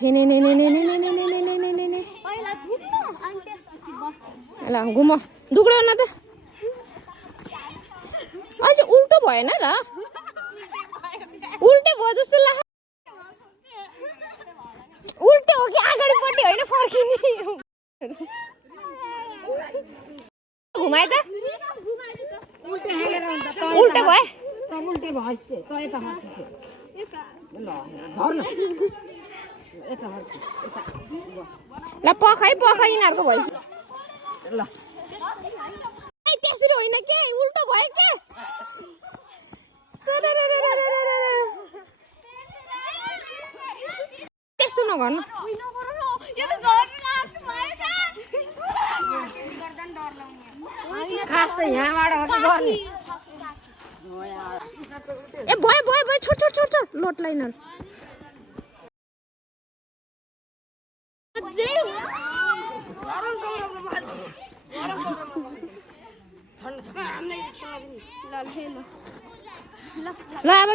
फेने ने ने ने ने ने ने ने ने ने ने ने ल घुम दुग्रो न त अझ उल्टो भएन र उल्टे भयो जस्तो लाग्यो उल्टे हो कि अगाडिपट्टि होइन फर्किने घुमाए त उल्टे हालेर हुन्छ त उल्टे भयो उल्टे भयो त यता फर्किन्छ ल झर्न यता फर्क यता ल पखाइ यिनीहरूको भइसक्यो ल त्यसरी होइन के उल्टो भयो के त्यस्तो नगर्नु खास त यहाँबाट हो कि गर्ने ए भयो भयो भयो छोड छोड छोड छोड लोट लाइनर ल अब